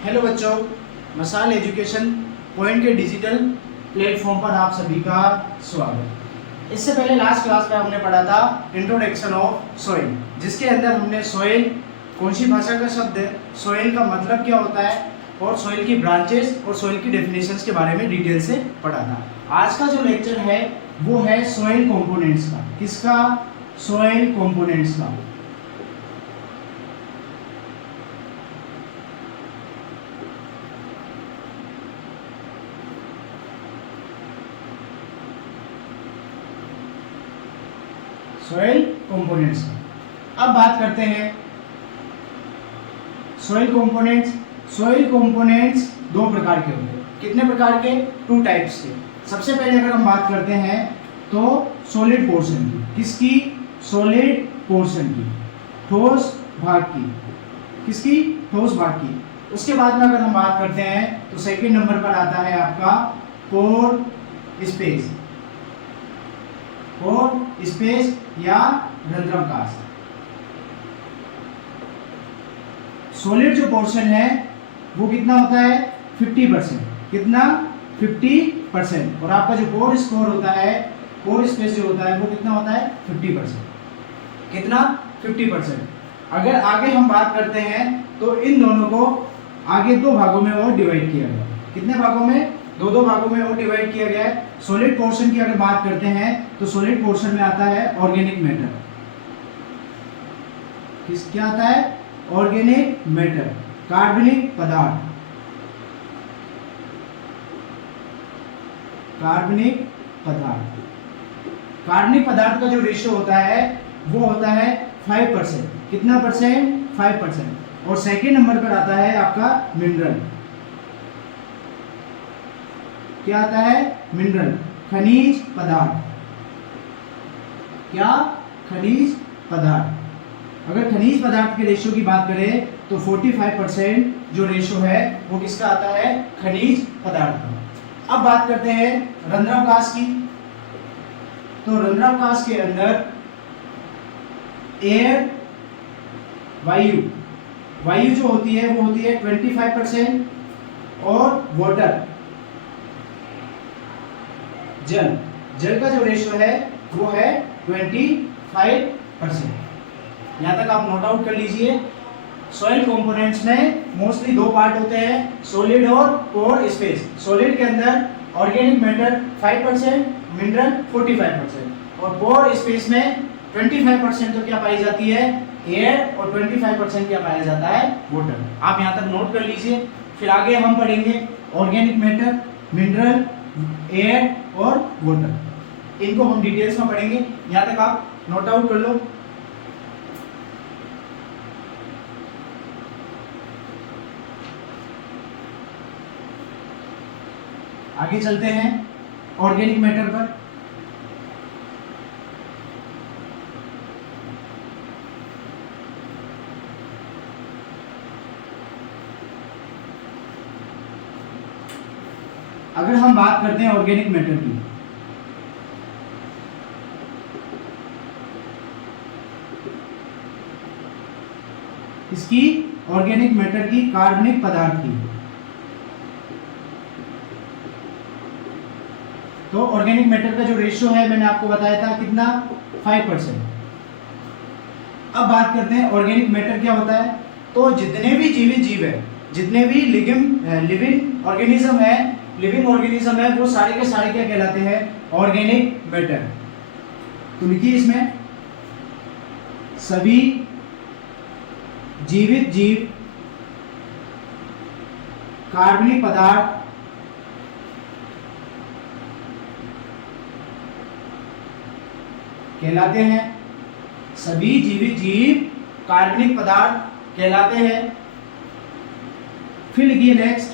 Hello बच्चों, मसाल education point के डिजिटल प्लेटफॉर्म पर आप सभी का स्वागत। इससे पहले लास्ट क्लास में हमने पढ़ा था इंट्रोडक्शन ऑफ सोइल, जिसके अंदर हमने सोइल कौन सी भाषा का शब्द है, सोइल का मतलब क्या होता है और सोइल की ब्रांचेस और सोइल की डेफिनेशंस के बारे में डिटेल से पढ़ा था। आज का जो लेक्चर है वो है सोइल कंपोनेंट्स का। किसका? सोइल कंपोनेंट्स का। Soil components. अब बात करते हैं सोइल कंपोनेंट्स। सोइल कंपोनेंट्स दो प्रकार के होते हैं। कितने प्रकार के? 2 टाइप्स के। सबसे पहले अगर हम बात करते हैं तो सॉलिड पोर्शन की। किसकी? सॉलिड पोर्शन की, ठोस भाग की। किसकी? ठोस भाग की। उसके बाद में अगर हम बात करते हैं तो सेकंड नंबर पर आता है आपका पोर स्पेस। पोर स्पेस या रंध्रकाश। सॉलिड जो पोर्शन है वो कितना होता है? 50%। कितना? 50%। और आपका जो पोर स्कोर होता है, पोर स्पेस जो होता है वो कितना होता है? 50%। कितना? 50%। अगर आगे हम बात करते हैं तो इन दोनों को आगे 2 भागों में और डिवाइड किया गया। कितने भागों में? 2 भागों में और डिवाइड किया गया है। सॉलिड पोर्शन की अगर बात करते हैं तो सॉलिड पोर्शन में आता है ऑर्गेनिक मैटर। क्या आता है? ऑर्गेनिक मैटर, कार्बनिक पदार्थ। कार्बनिक पदार्थ। कार्बनिक पदार्थ का जो रेशियो होता है वो होता है 5%। कितना परसेंट? 5%। और सेकेंड नंबर पर आता है आपका मिनरल। क्या आता है? मिनरल, खनिज पदार्थ। क्या? खनिज पदार्थ। अगर खनिज पदार्थ के रेशियो की बात करें तो 45% जो रेशियो है वो किसका आता है? खनिज पदार्थ का। अब बात करते हैं रंध्रावकाश की। तो रंध्रावकाश के अंदर एयर, वायु जो होती है वो होती है 25% और वाटर, जल का जो रेशियो है वो है 25%। यहां तक आप नोट आउट कर लीजिए। सॉइल कंपोनेंट्स में मोस्टली 2 पार्ट होते हैं, सॉलिड और पोर स्पेस। सॉलिड के अंदर ऑर्गेनिक मैटर 5%, मिनरल 45%, और पोर स्पेस में 25% तो क्या पाई जाती है? एयर, और 25% क्या पाया जाता है? वाटर। आप यहां तक नोट कर लीजिए। फिर आगे हम पढ़ेंगे ऑर्गेनिक मैटर, मिनरल, एयर और वाटर। इनको हम डिटेल्स में पढ़ेंगे। यहां तक आप नोट आउट कर लो। आगे चलते हैं ऑर्गेनिक मैटर पर। अगर हम बात करते हैं ऑर्गेनिक मैटर की, इसकी ऑर्गेनिक मैटर की, कार्बनिक पदार्थ की, तो ऑर्गेनिक मैटर का जो रेशियो है मैंने आपको बताया था कितना? 5%। अब बात करते हैं ऑर्गेनिक मैटर क्या होता है। तो जितने भी जीवित जीव है, जितने भी लिविंग ऑर्गेनिज्म है वो सारे के सारे क्या कहलाते हैं? Organic matter. तो लिखिए इसमें सभी जीवित जीव कार्बनिक पदार्थ कहलाते हैं। सभी जीवित जीव कार्बनिक पदार्थ कहलाते हैं। फिर लिखिए नेक्स्ट,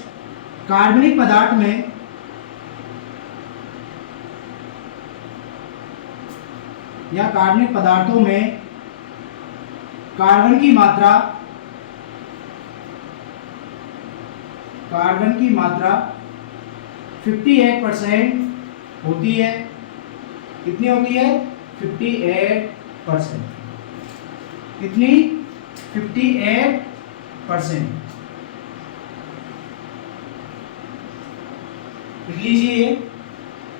कार्बनिक पदार्थ में या कार्बनिक पदार्थों में कार्बन की मात्रा 58% होती है। कितनी होती है? 58%। कितनी? 58%। लिख लीजिए,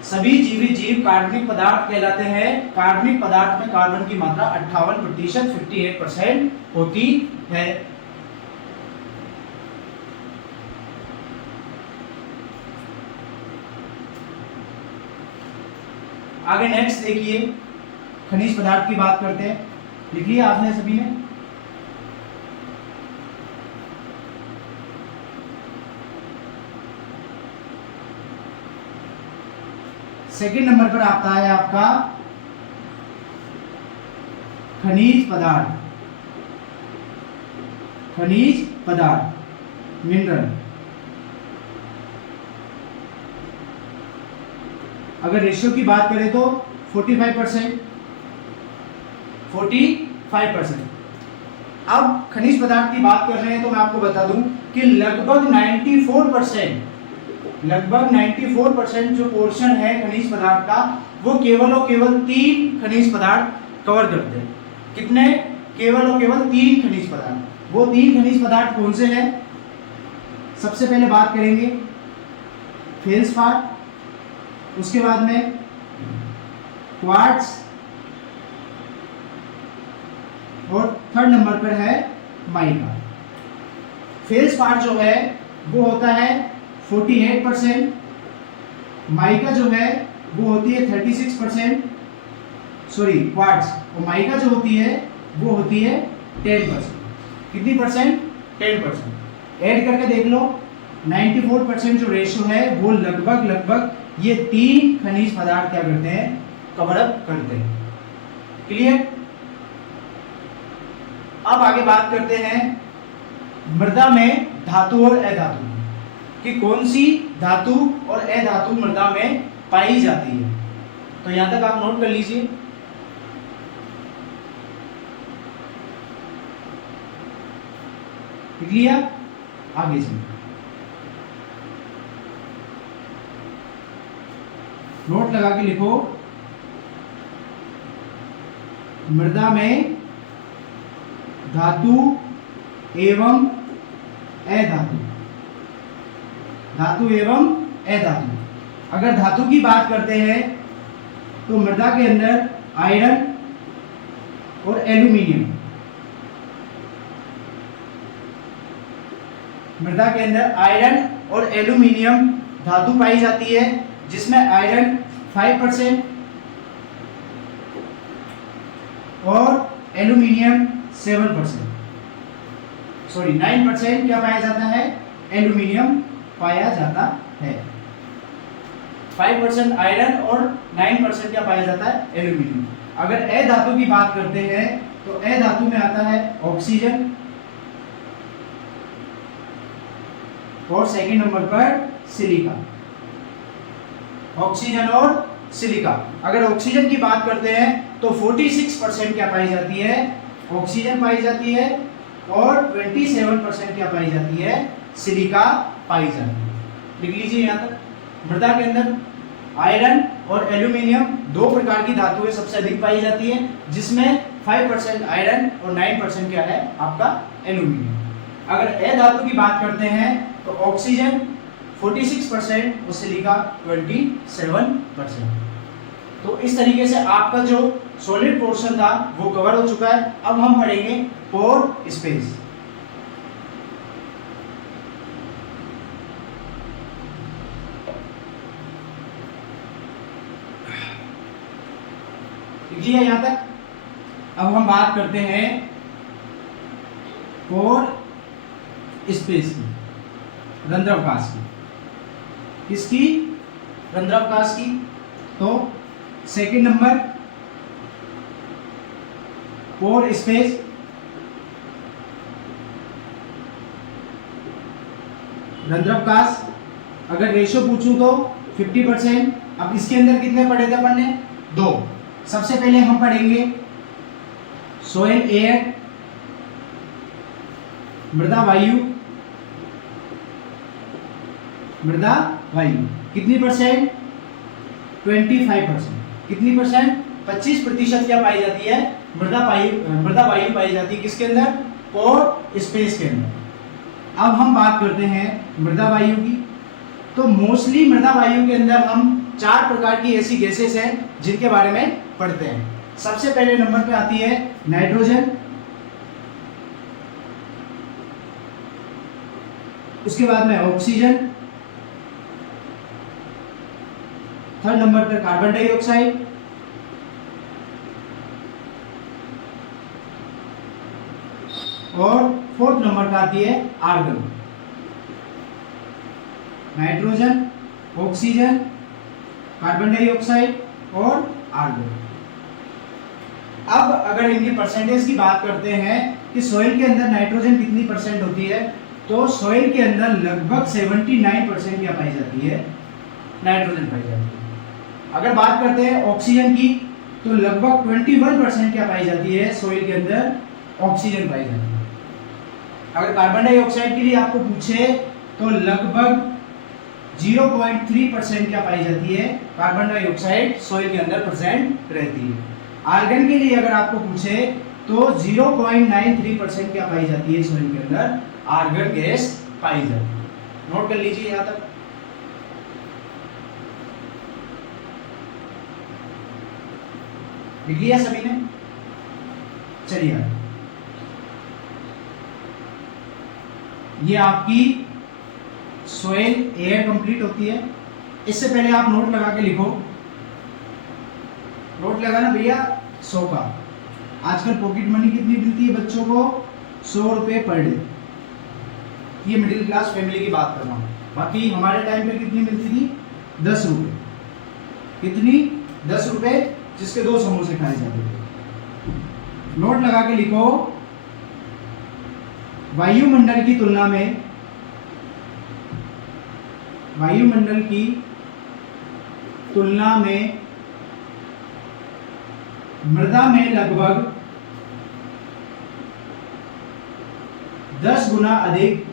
सभी जीवित जीव कार्बनिक पदार्थ कहलाते हैं। कार्बनिक पदार्थ में कार्बन की मात्रा 58% 58% होती है। आगे नेक्स्ट देखिए, खनिज पदार्थ की बात करते हैं। लिख लिया आपने सभी ने? सेकंड नंबर पर आता है आपका खनिज पदार्थ। खनिज पदार्थ मिनरल। अगर रेशियो की बात करें तो 45%। अब खनिज पदार्थ की बात कर रहे हैं तो मैं आपको बता दूं कि लगभग 94% जो पोर्शन है खनिज पदार्थ का, वो केवल और केवल 3 खनिज पदार्थ कवर करते हैं। कितने? केवल और केवल 3 खनिज पदार्थ। वो 3 खनिज पदार्थ कौन से हैं? सबसे पहले बात करेंगे फेल्सपार, उसके बाद में क्वार्ट्ज, और थर्ड नंबर पर है माइका। फेल्सपार जो है वो होता है 48%, माइका जो है वो होती है 36%, सॉरी क्वार्ट्ज और माइका जो होती है वो होती है 10%। कितनी परसेंट? 10%। ऐड करके देख लो, 94% जो रेशियो है वो लगभग ये 3 खनिज पदार्थ क्या करते हैं? कवर अप करते हैं। क्लियर? अब आगे बात करते हैं मृदा में धातु और अधातु कि कौन सी धातु और अधातु मृदा में पाई जाती है। तो यहां तक आप नोट कर लीजिए। लिख लिया? आगे से नोट लगा के लिखो, मृदा में धातु एवं अधातु। धातु एवं अधातु। अगर धातु की बात करते हैं तो मृदा के अंदर आयरन और एल्यूमिनियम, मृदा के अंदर आयरन और एल्यूमिनियम धातु पाई जाती है, जिसमें आयरन 5% और एल्यूमिनियम 7%, सॉरी 9% क्या पाया जाता है? एल्यूमिनियम पाया जाता है। 5% आयरन और 9% क्या पाया जाता है? एल्यूमिनियम। अगर अधातु की बात करते हैं तो अधातु में आता है ऑक्सीजन, और सेकंड नंबर पर सिलिका। ऑक्सीजन और सिलिका। अगर ऑक्सीजन की बात करते हैं तो 46% क्या पाई जाती है? ऑक्सीजन पाई जाती है, और 27% क्या पाई जाती है? सिलिका पाई जाती है। लिख लीजिए यहाँ तक। मृदा के अंदर आयरन और एल्यूमिनियम 2 प्रकार की धातुएं सबसे अधिक पाई जाती है, जिसमें 5% आयरन और 9% क्या है? आपका एल्यूमिनियम। अगर अधातु की बात करते हैं तो ऑक्सीजन 46% और सिलिका 27%। तो इस तरीके से आपका जो सॉलिड पोर्शन था वो कवर हो चुका है। अब हम पढ़ेंगे पोर स्पेस। लिखिए यहां तक। अब हम बात करते हैं पोर स्पेस की, रंध्रावकाश की। किसकी? रंध्रावकाश की। तो सेकंड नंबर पोर स्पेस। रंध्रावकाश अगर रेशियो पूछूं तो 50%। अब इसके अंदर कितने पढ़े थे अपन ने? 2। सबसे पहले हम पढ़ेंगे सोयल एयर, मृदा वायु। मृदा वायु कितनी परसेंट? 25%। कितनी परसेंट? 25% क्या पाई जाती है? मृदा वायु पाई जाती है। किसके अंदर? पोर स्पेस के अंदर। अब हम बात करते हैं मृदा वायु की। तो मोस्टली मृदा वायु के अंदर हम 4 प्रकार की ऐसी गैसेस हैं जिनके बारे में पढ़ते हैं। सबसे पहले नंबर पे आती है नाइट्रोजन, उसके बाद में ऑक्सीजन, थर्ड नंबर पर कार्बन डाइऑक्साइड, और फोर्थ नंबर पर आती है argon. Nitrogen, oxygen, carbon dioxide और आर्गन। अब अगर इनकी परसेंटेज की बात करते हैं कि सॉइल के अंदर नाइट्रोजन कितनी परसेंट होती है, तो सॉइल के अंदर लगभग 79% क्या पाई जाती है, नाइट्रोजन पाई जाती है। अगर बात करते हैं ऑक्सीजन की, तो लगभग 21% क्या पाई जाती है, सॉइल के अंदर ऑक्सीजन पाई जाती है। अगर कार्बन डाइऑक्साइड के लिए आपको पूछे तो लगभग 0.3% क्या पाई जाती है, कार्बन डाइऑक्साइड सॉइल के अंदर प्रेजेंट रहती है। आर्गन के लिए अगर आपको पूछे तो 0.93% क्या पाई जाती है, सॉइल के अंदर आर्गन गैस पाई जाती है। नोट कर लीजिए यहां तक। लिख लिया सभी ने? चलिए, ये आपकी सॉइल एयर कंप्लीट होती है। इससे पहले आप नोट लगा के लिखो, नोट लगाना भैया 100 का। आजकल पॉकेट मनी कितनी मिलती है बच्चों को, 100 रुपये पर डे। ये मिडिल क्लास फैमिली की बात कर रहा हूँ। बाकी हमारे टाइम पे कितनी मिलती थी, 10 रुपये। कितनी, 10 रुपये, जिसके 2 समोसे खाए जाते थे। नोट लगा के लिखो, वायुमंडल की तुलना में, वायुमंडल की तुलना में मृदा में लगभग 10 गुना अधिक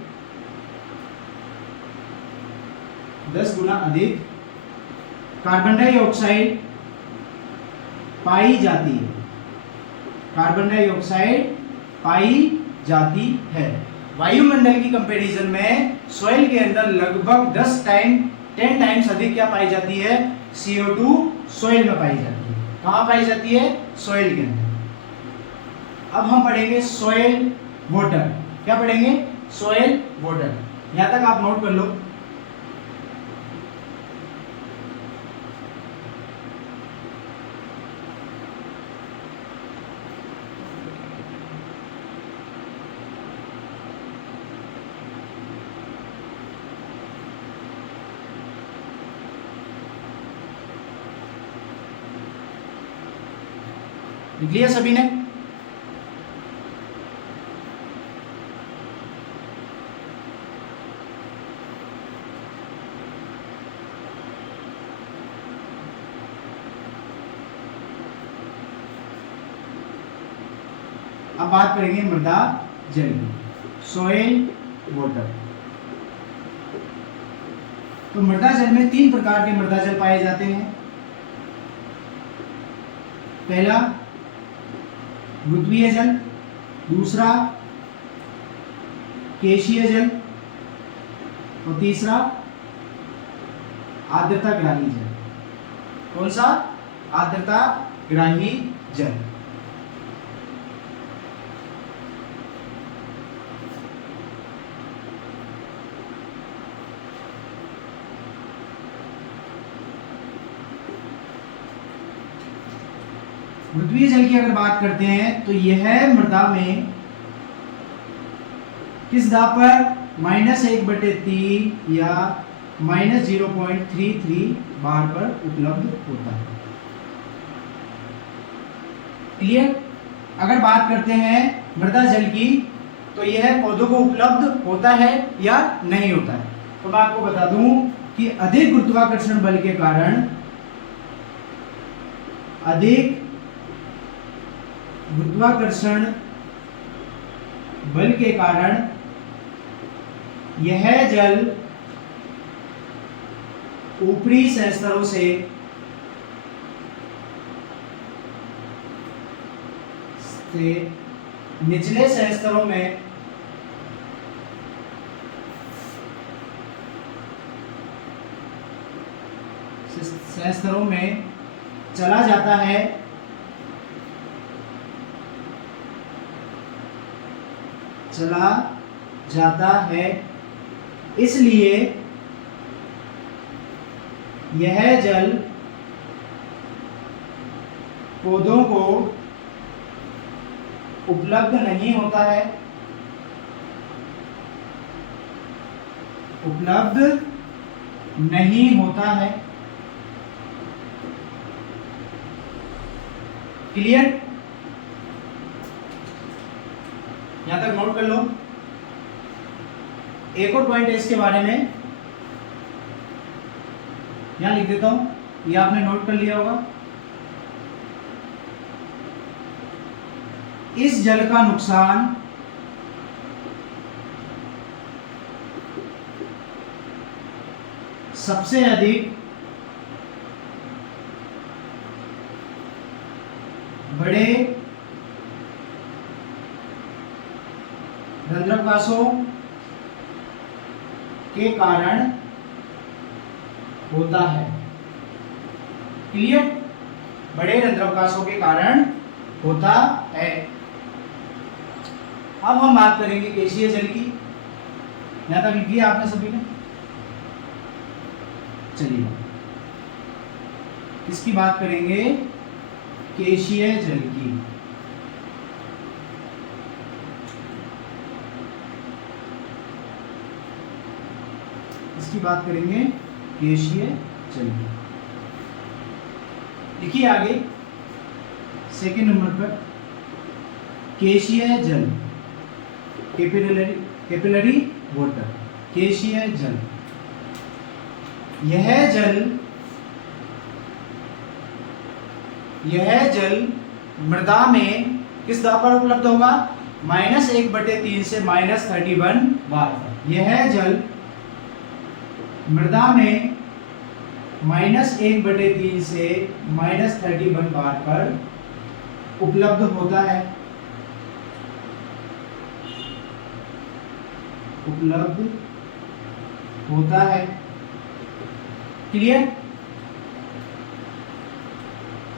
कार्बन डाइऑक्साइड पाई जाती है। कार्बन डाइऑक्साइड पाई जाती है। वायुमंडल की कंपैरिजन में सॉइल के अंदर लगभग 10 टाइम्स अधिक क्या पाई जाती है, CO2 सॉइल में पाई जाती है। कहां पाई जाती है, सॉइल के अंदर। अब हम पढ़ेंगे सॉइल वाटर। क्या पढ़ेंगे, सॉइल वाटर। यहां तक आप नोट कर लो। लिख लिया सभी ने? अब बात करेंगे मृदा जल की, सॉइल वाटर। तो मृदा जल में 3 प्रकार के मृदा जल पाए जाते हैं। पहला मृद्वीय जल, दूसरा केशीय जल और तीसरा आर्द्रता ग्राही जल। कौन सा, आर्द्रता ग्राही जल। मृद्वीय जल की अगर बात करते हैं तो यह मृदा में किस दाब पर, -1/3 या -0.33 बार पर उपलब्ध होता है। क्लियर? अगर बात करते हैं मृदा जल की तो यह पौधों को उपलब्ध होता है या नहीं होता है। तो मैं आपको बता दूं कि अधिक गुरुत्वाकर्षण बल के कारण, अधिक गुरुत्वाकर्षण बल के कारण यह जल ऊपरी सतहों से निचले सतहों में स्तरों में चला जाता है, इसलिए यह जल पौधों को उपलब्ध नहीं होता है, क्लियर? यहां तक नोट कर लो। एक और पॉइंट है इसके बारे में, यहां लिख देता हूं, ये आपने नोट कर लिया होगा। इस जल का नुकसान सबसे अधिक बड़े रंध्रावकाशों के कारण होता है। क्लियर? बड़े रंध्रावकाशों के कारण होता है। अब हम बात करेंगे गैसीय जल की। यहां तक लिख दिया आपने सभी ने? चलिए किसकी बात करेंगे? गैसीय जल की। इसकी बात करेंगे गैसीय जल की। लिखिए आगे सेकेंड नंबर पर गैसीय जल, कैपिलरी वाटर। गैसीय जल, यह जल मृदा में किस दाब पर उपलब्ध होगा? -1/3 से -31 बार। यह जल मृदा में -1/3 से -31 बार पर उपलब्ध होता है। क्लियर?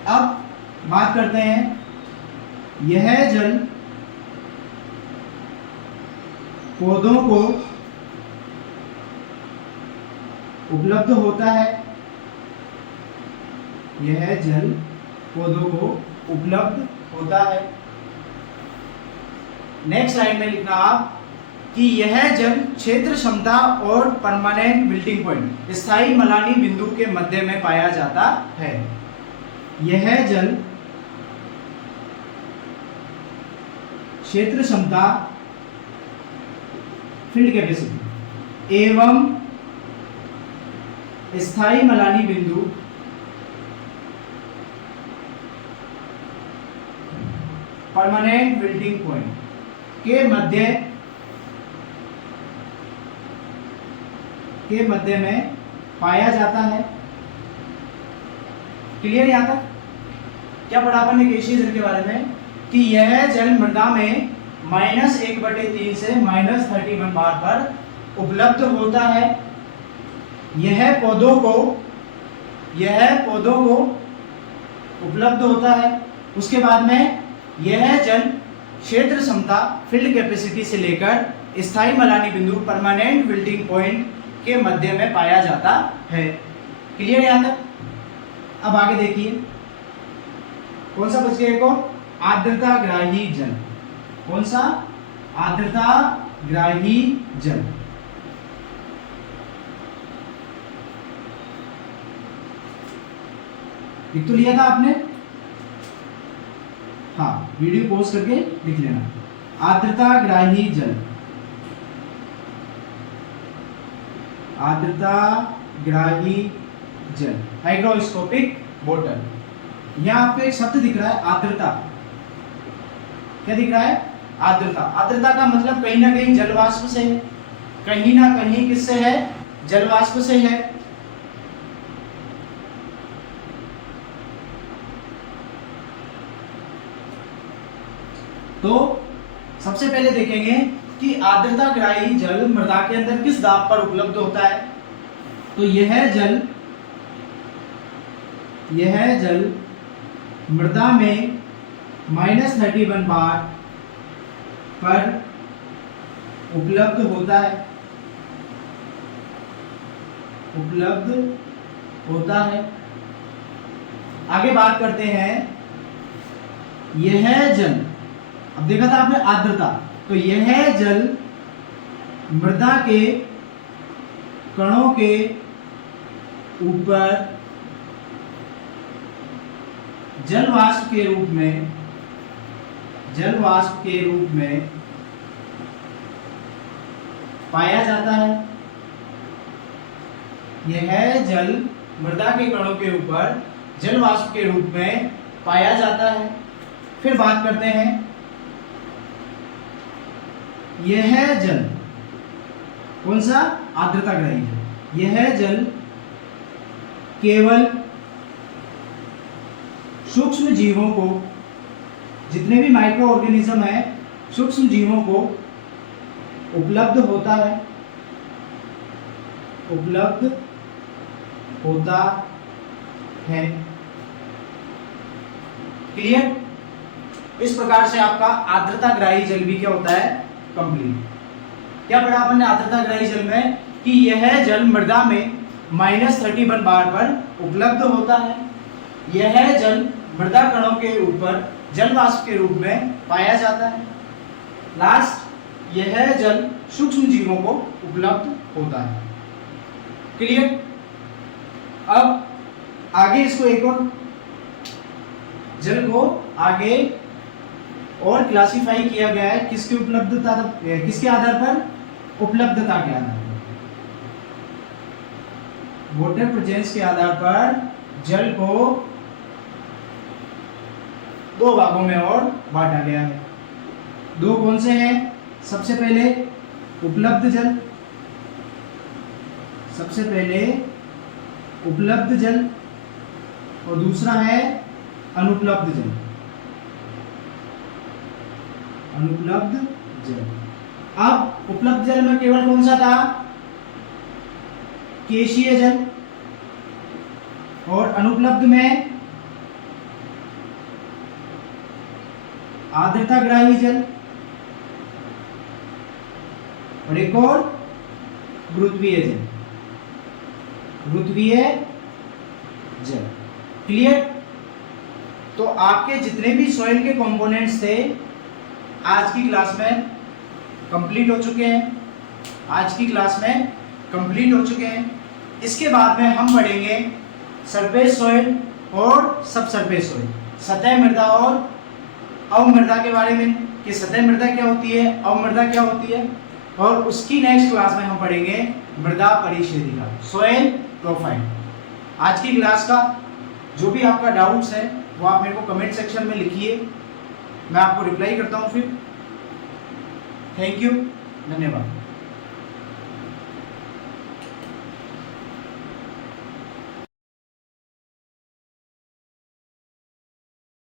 अब बात करते हैं, यह जल पौधों को उपलब्ध होता है। यह जल पौधों को उपलब्ध होता है। नेक्स्ट लाइन में लिखना आप कि यह जल क्षेत्र क्षमता और परमानेंट विल्टिंग पॉइंट, स्थायी मलानी बिंदु के मध्य में पाया जाता है। यह जल क्षेत्र क्षमता, फील्ड कैपेसिटी एवं स्थायी मलानी बिंदु परमानेंट विल्टिंग पॉइंट के मध्य में पाया जाता है। क्लियर? यहां तक क्या पढ़ा अपन ने गैसीय जल के बारे में? कि यह जल मृदा में -1/3 से -31 बार पर उपलब्ध होता है। यह पौधों को उपलब्ध होता है। उसके बाद में यह जल क्षेत्र क्षमता, फील्ड कैपेसिटी से लेकर स्थायी मलानी बिंदु, परमानेंट विल्टिंग पॉइंट के मध्य में पाया जाता है। क्लियर? यहां तक? अब आगे देखिए, कौन सा बच गया? को आर्द्रता ग्राही जल। कौन सा? आर्द्रता ग्राही जल। लिख तो लिया था आपने? हाँ, वीडियो पॉज करके लिख लेना। आर्द्रता ग्राही जल, आर्द्रता ग्राही जल, हाइग्रोस्कोपिक वाटर। यहां आपको एक शब्द दिख रहा है आर्द्रता। क्या दिख रहा है? आर्द्रता। आर्द्रता का मतलब कहीं ना कहीं जलवाष्प से है, कहीं ना कहीं किससे है? जलवाष्प से है। तो सबसे पहले देखेंगे कि आर्द्रता ग्राही जल मृदा के अंदर किस दाब पर उपलब्ध होता है। तो यह जल यह जल मृदा में -31 बार पर उपलब्ध होता है, आगे बात करते हैं यह जल, अब देखा था आपने आर्द्रता, तो यह जल मृदा के कणों के ऊपर जल वाष्प के रूप में पाया जाता है। यह जल मृदा के कणों के ऊपर जल वाष्प के रूप में पाया जाता है। फिर बात करते हैं यह जल कौन सा, आर्द्रता ग्राही जल, यह जल केवल सूक्ष्म जीवों को, जितने भी माइक्रो ऑर्गेनिज्म है, सूक्ष्म जीवों को उपलब्ध होता है। क्लियर? इस प्रकार से आपका आर्द्रता ग्राही जल भी क्या होता है, कंप्लीट। क्या पढ़ा अपन ने आर्द्रता ग्राही जल में कि यह जल मृदा में -31 बार पर उपलब्ध होता है। यह जल मृदा कणों के ऊपर जल वाष्प के रूप में पाया जाता है। लास्ट, यह जल सूक्ष्म जीवों को उपलब्ध होता है। क्लियर? अब आगे इसको एक और जल को आगे और क्लासिफाई किया गया है, किसकी उपलब्धता, किसके आधार पर, उपलब्धता के आधार पर, वाटर प्रेजेंस के आधार पर जल को दो भागों में और बांटा गया है। दो कौन से हैं? सबसे पहले उपलब्ध जल, और दूसरा है अनुपलब्ध जल। अब उपलब्ध जल में केवल कौन सा था, केशीय जल, और अनुपलब्ध में आर्द्रता ग्राही जल, और एक और गुरुत्वीय जल। क्लियर? तो आपके जितने भी सॉइल के कंपोनेंट्स थे आज की क्लास में कंप्लीट हो चुके हैं। इसके बाद में हम पढ़ेंगे सरफेस सॉइल और सब सरफेस सॉइल, सतह मृदा और अवमृदा के बारे में, कि सतह मृदा क्या होती है, अवमृदा क्या होती है, और उसकी नेक्स्ट क्लास में हम पढ़ेंगे मृदा परिक्षेदिका, सॉइल प्रोफाइल। आज की क्लास का जो भी आपका डाउट्स है वो आप मेरे को कमेंट सेक्शन में लिखिए, मैं आपको रिप्लाई करता हूँ फिर। थैंक यू, धन्यवाद।